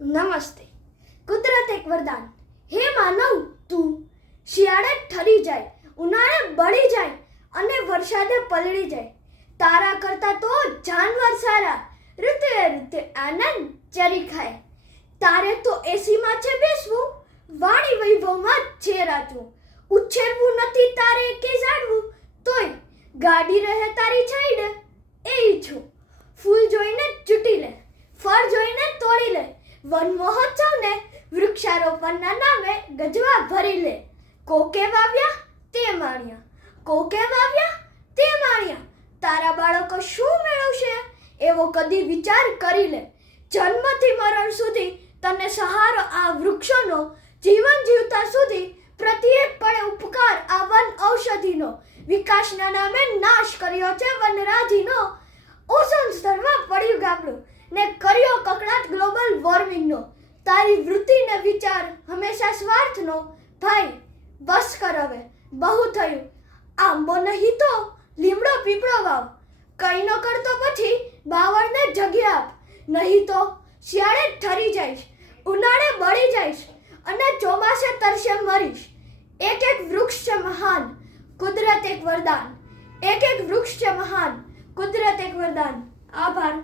નમસ્તે. કુદરત એક વરદાન. હે માનવ, તું શિયાળે ઠરી જાય, ઉનાળે બળી જાય અને વરસાદે પલળી જાય. તારા કરતાં તો જાનવર સારા, ઋતુએ ઋતુ આનંદ ચરી ખાય. તારે તો એસીમાં છે બેસવું, વાણી વૈભવમાં છે રાચવું. ઉછેરવું નથી તારે કે ઝાડવું, તોય ગાડી રહે તારી છાંયડે. એ ઈચ્છું ફૂલ જોઈને ચૂંટી લે, ફળ જોઈને તોડી લે. વન મહોત્સવને વૃક્ષારોપણના નામે ગજવા ભરી લે. કોકે વાવ્યા તે માણ્યા, કોકે વાવ્યા તે માણ્યા. તારા બાળકો શું મેળવશે એવો કદી વિચાર કરી લે. જન્મથી મરણ સુધી તને સહારો આ વૃક્ષોનો, જીવન જીવતા સુધી પ્રત્યેક પળે ઉપકાર આ વન ઔષધિનો. વિકાસના નામે નાશ કર્યો છે વનરાજીનો. ઓઝોન સ્તરમાં પડ્યું ગાબડું ને કર્યો કકળાટ ગ્લોબલ વોર્મિંગનો. તારી વૃત્તિને વિચાર હંમેશા સ્વાર્થનો. ભાઈ બસ કર હવે, બહુ થયું. આંબો નહીં તો લીમડો પીપળો વાવ. કંઈ ન કરતો પછી બાવળને જગ્યા આપ. નહીં તો શિયાળે ઠરી જઈશ, ઉનાળે બળી જઈશ અને ચોમાસે તરસે મરીશ. એક એક વૃક્ષ છે મહાન, કુદરત એક વરદાન. એક એક વૃક્ષ છે મહાન, કુદરત એક વરદાન. આભાર.